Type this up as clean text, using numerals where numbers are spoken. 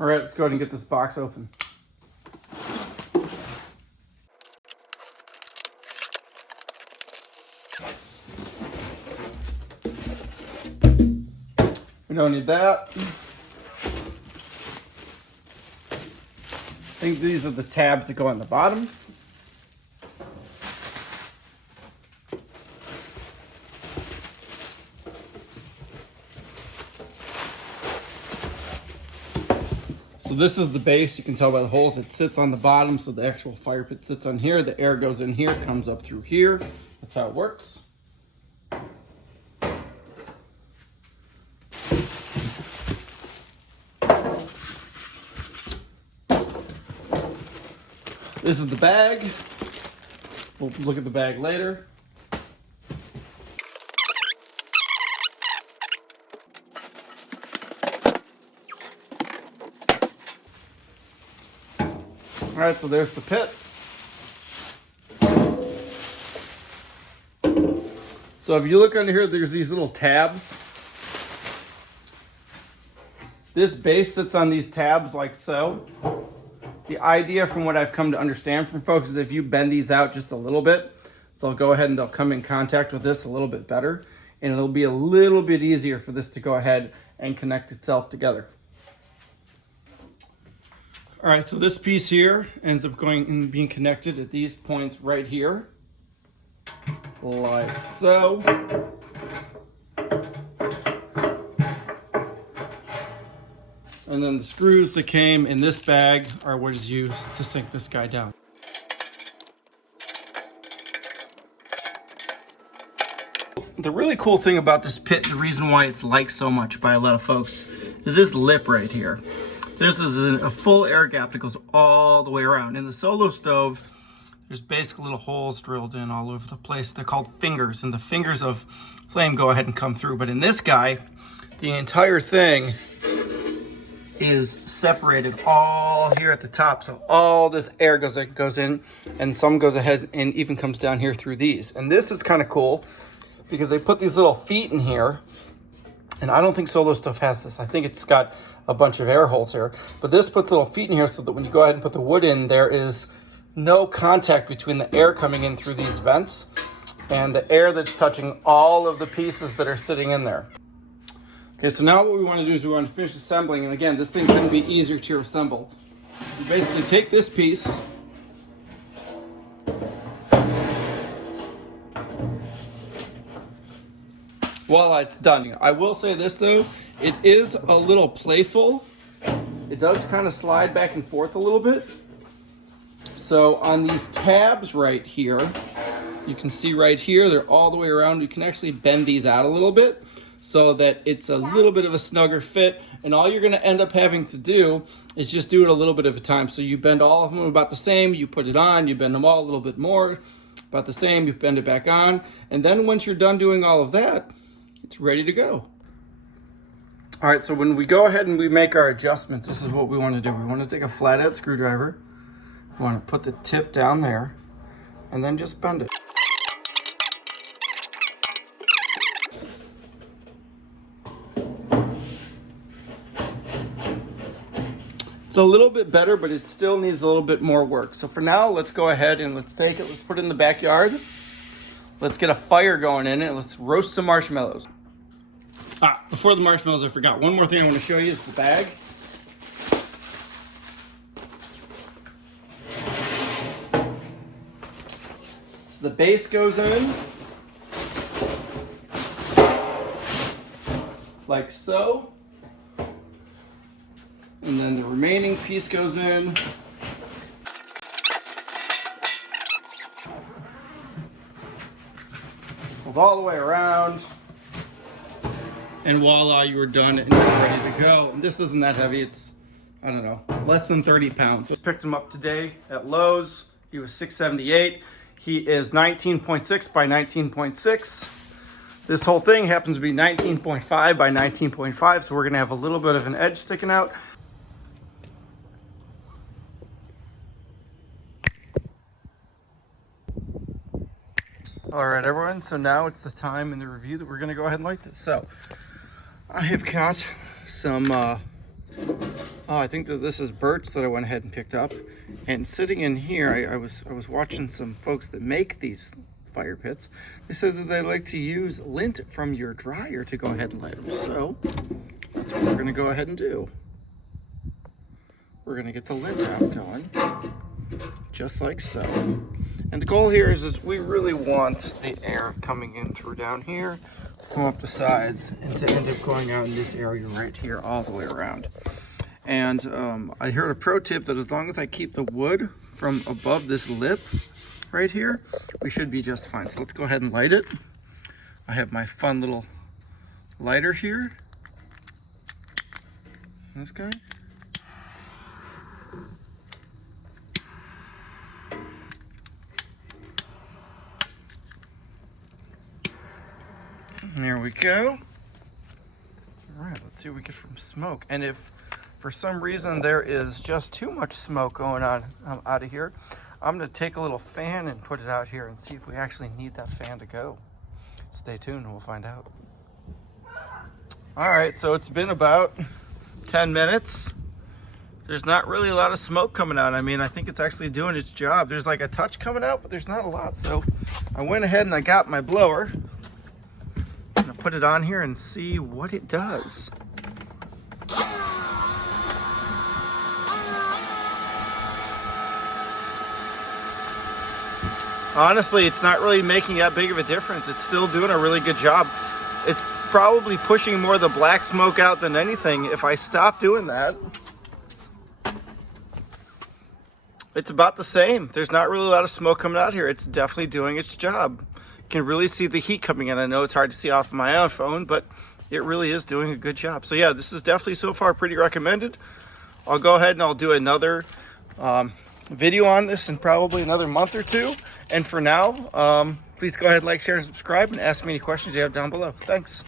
All right, let's go ahead and get this box open. We don't need that. I think these are the tabs that go on the bottom. So this is the base. You can tell by the holes it sits on the bottom. So the actual fire pit sits on here. The air goes in here, comes up through here. That's how it works. This is the bag. We'll look at the bag later. All right, so there's the pit. So if you look under here, there's these little tabs. This base sits on these tabs like so. The idea, from what I've come to understand from folks, is if you bend these out just a little bit, they'll go ahead and they'll come in contact with this a little bit better, and it'll be a little bit easier for this to go ahead and connect itself together. All right, so this piece here ends up going and being connected at these points right here, like so. And then the screws that came in this bag are what is used to sink this guy down. The really cool thing about this pit, the reason why it's liked so much by a lot of folks, is this lip right here. This is a full air gap that goes all the way around. In the solo stove, there's basically little holes drilled in all over the place. They're called fingers, and the fingers of flame go ahead and come through. But in this guy, the entire thing is separated all here at the top. So all this air goes in, and some goes ahead and even comes down here through these. And this is kind of cool because they put these little feet in here. And I don't think solo stove has this. I think it's got a bunch of air holes here. But this puts little feet in here so that when you go ahead and put the wood in, there is no contact between the air coming in through these vents and the air that's touching all of the pieces that are sitting in there. Okay, so now what we want to do is we want to finish assembling. And again, this thing couldn't be easier to assemble. You basically take this piece, voila, it's done. I will say this though, it is a little playful. It does kind of slide back and forth a little bit. So on these tabs right here, you can see right here, they're all the way around. You can actually bend these out a little bit so that it's a little bit of a snugger fit. And all you're gonna end up having to do is just do it a little bit of a time. So you bend all of them about the same, you put it on, you bend them all a little bit more, about the same, you bend it back on. And then once you're done doing all of that, it's ready to go. All right, so when we go ahead and we make our adjustments, this is what we want to do. We want to take a flathead screwdriver. We want to put the tip down there and then just bend it. It's a little bit better, but it still needs a little bit more work. So for now, let's go ahead and let's take it, let's put it in the backyard. Let's get a fire going in it. Let's roast some marshmallows. Before the marshmallows, I forgot. One more thing I want to show you is the bag. So the base goes in like so. And then the remaining piece goes in. Goes all the way around. And voila, you are done and you're ready to go. And this isn't that heavy. It's, I don't know, less than 30 pounds. Just picked him up today at Lowe's. He was $678. He is 19.6 by 19.6. This whole thing happens to be 19.5 by 19.5. So we're gonna have a little bit of an edge sticking out. All right, everyone, so now it's the time in the review that we're gonna go ahead and light this. So I have got some Oh, I think that this is birch that I went ahead and picked up. And sitting in here, I was watching some folks that make these fire pits. They said that they like to use lint from your dryer to go ahead and light them. So that's what we're gonna go ahead and do. We're gonna get the lint out going, just like so. And the goal here is we really want the air coming in through down here, to come up the sides, and to end up going out in this area right here all the way around. And I heard a pro tip that as long as I keep the wood from above this lip right here, we should be just fine. So let's go ahead and light it. I have my fun little lighter here. This guy. And there we go. All right, let's see what we get from smoke. And if for some reason there is just too much smoke going on out of here, I'm gonna take a little fan and put it out here and see if we actually need that fan to go. Stay tuned and we'll find out. All right, so it's been about 10 minutes. There's not really a lot of smoke coming out. I mean, I think it's actually doing its job. There's like a touch coming out, but there's not a lot. So I went ahead and I got my blower. I'm gonna put it on here and see what it does. Honestly, it's not really making that big of a difference. It's still doing a really good job. It's probably pushing more of the black smoke out than anything. If I stop doing that, it's about the same. There's not really a lot of smoke coming out here. It's definitely doing its job. You can really see the heat coming in. I know it's hard to see off of my iPhone, but it really is doing a good job. So yeah, this is definitely so far pretty recommended. I'll go ahead and I'll do another video on this in probably another month or two. And for now, please go ahead and like, share, and subscribe, and ask me any questions you have down below. Thanks.